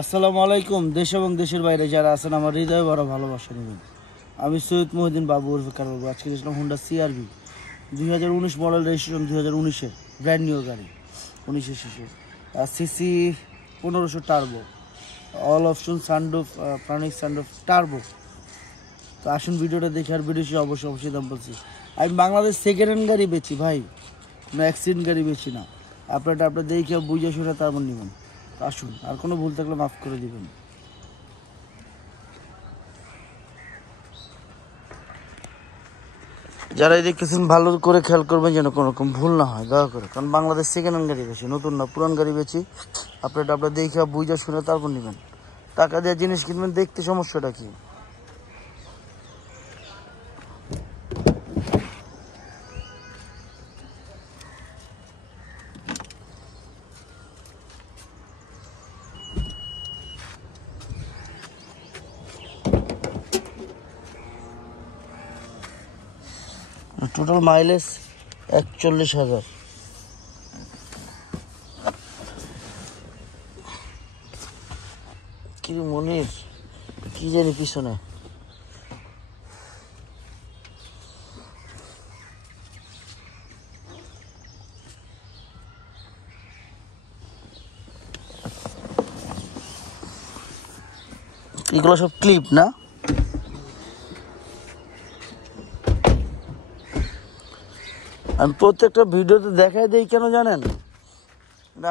আসসালামু আলাইকুম। দেশ এবং দেশের বাইরে যারা আছেন আমার হৃদয় বড় ভালোবাসা নেবেন। আমি সৈয়দ মহিউদ্দিন বাবু উর্ফে কার বাবু। আজকে দেখলাম হুন্ডা CR-V 2019 মডেল, রেজিস্ট্রেশন 2019-এর, ব্র্যান্ড নিউ গাড়ি, 19-এর শেষে। CC 1500 turbo, all option, sunroof, panoramic sunroof, turbo. তো আসুন ভিডিওটা দেখে, আর ভিডিও অবশ্যই দাম বলছি। আমি বাংলাদেশ সেকেন্ড হ্যান্ড গাড়ি বেচি ভাই, কোনো অ্যাক্সিডেন্ট গাড়ি বেচি না। আপনার দেখে বুঝে শুনে তারপর নেবেন। আসুন, আর কোনো ভুল থাকলে মাফ করে দিবেন। যারাই দেখতেছেন ভালো করে খেয়াল করবেন যেন কোনো রকম ভুল না হয়, দয়া করে। কারণ বাংলাদেশ সেকেন্ড হ্যান্ড গাড়ি বেশি, নতুন না, পুরান গাড়ি বেশি। আপনার দেখে বুঝে শুনে তারপর নেবেন। টাকা দিয়ে জিনিস কিনবেন, দেখতে সমস্যাটা কি? Total mileage 41,000। কি মনির, কি জানি পিছনে এগুলো সব ক্লিপ না? আমি প্রত্যেকটা ভিডিওতে দেখাই দিই, কেন জানেন?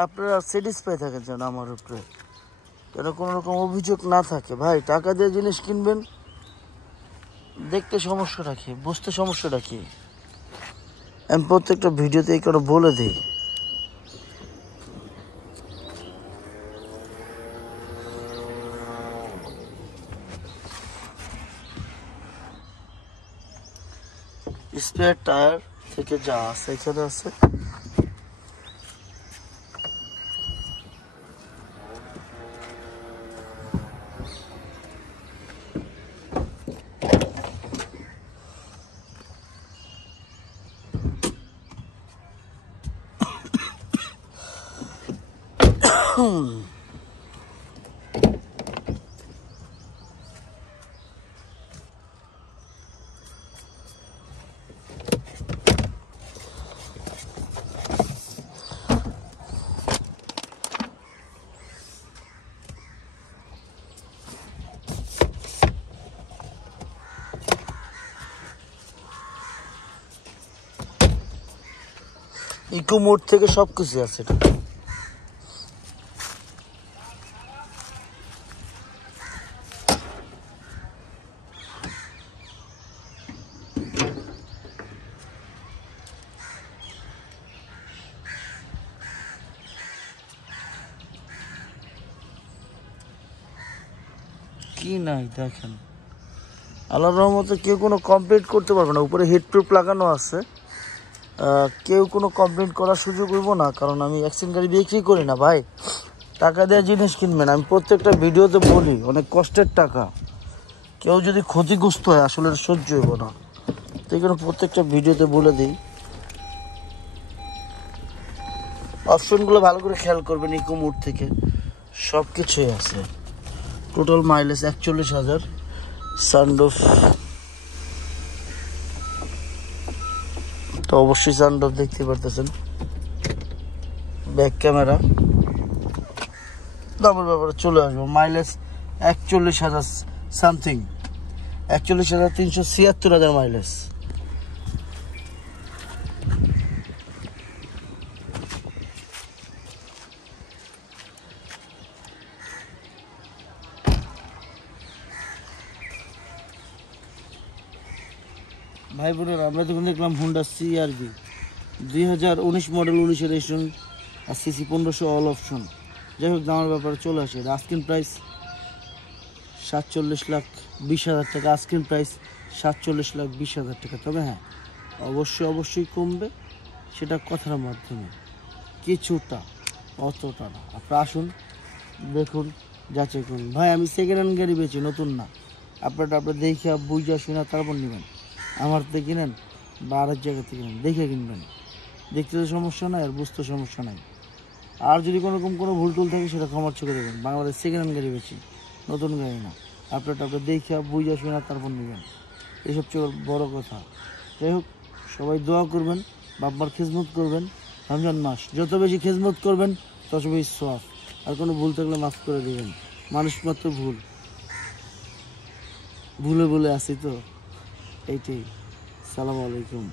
আপনারা স্যাটিসফাই থাকেন যেন আমার উপরে, যেন কোনো রকম অভিযোগ না থাকে। ভাই, টাকা দিয়ে জিনিস কিনবেন, দেখতে সমস্যাটা কি, বুঝতে সমস্যাটা কি? আমি প্রত্যেকটা ভিডিওতে এই করে বলে দিই। স্পেয়ার টায়ার থেকে যা আছে এখানে আছে। ইকো মোড থেকে সবকিছু আছে এটা। কি নাই দেখেন, আল্লাহর রহমতে কেউ কোনো কমপ্লেন করতে পারবে না। উপরে হিটপ্রুফ লাগানো আছে, কেউ কোনো কমপ্লেন করার সুযোগ হইব না। কারণ আমি অ্যাক্সিডেন্ট গাড়ি বিক্রি করি না ভাই, টাকা দেওয়া জিনিস কিনবেন। আমি প্রত্যেকটা ভিডিওতে বলি, অনেক কষ্টের টাকা, কেউ যদি ক্ষতিগ্রস্ত হয় আসলে সহ্য হইব না। তো এখানে প্রত্যেকটা ভিডিওতে বলে দিই। অপশনগুলো ভালো করে খেয়াল করবেন, ইকো মোড থেকে সব কিছুই আছে। Total mileage 41,000। সানরুফ তো অবশ্যই সানরুফ দেখতে পারতেছেন। ব্যাক ক্যামেরা, দামের ব্যাপারে চলে আসবো। Mileage 41,000 something, 41,376,000 mileage. ভাই বোনেরা, আমরা যখন দেখলাম হুন্ডা CR-V 2019 মডেল, 19-এর রেজিস্ট্রেশন, আর সিসি 1500, অল অপশন। যাই হোক, দামের ব্যাপারে চলে আসে। আস্কিং প্রাইস 47,20,000 টাকা। আস্কিং প্রাইস 47,20,000 টাকা। তবে হ্যাঁ, অবশ্যই কমবে, সেটা কথার মাধ্যমে, কিছুটা, অতটা না। আপনারা আসুন, দেখুন, যাচাই করুন। ভাই, আমি সেকেন্ড হ্যান্ড গাড়ি বেচি, নতুন না। আপনার দেখে বুঝা শুনে তারপর নেবেন। আমার থেকে কিনেন বা আরেক জায়গা থেকে কিনেন, দেখে কিনবেন। দেখতে তো সমস্যা নাই, আর বুঝতে সমস্যা নাই। আর যদি কোনো ভুল টুল থাকে সেটা ক্ষমার চোখে দেবেন। বাংলাদেশ সেকেন্ড হ্যান্ড গাড়ি বেশি, নতুন গাড়ি না। আপনারটা দেখে বুঝে আসবেন আর তারপর নেবেন, এই সবচেয়ে বড় কথা। যাই হোক, সবাই দোয়া করবেন, বাবার খেজমত করবেন। রমজান মাস যত বেশি খেজমত করবেন তত বেশি সওয়াব। আর কোনো ভুল থাকলে মাফ করে দেবেন, মানুষ মাত্র ভুলে আসি তো, এইটাই। সালাম আলাইকুম।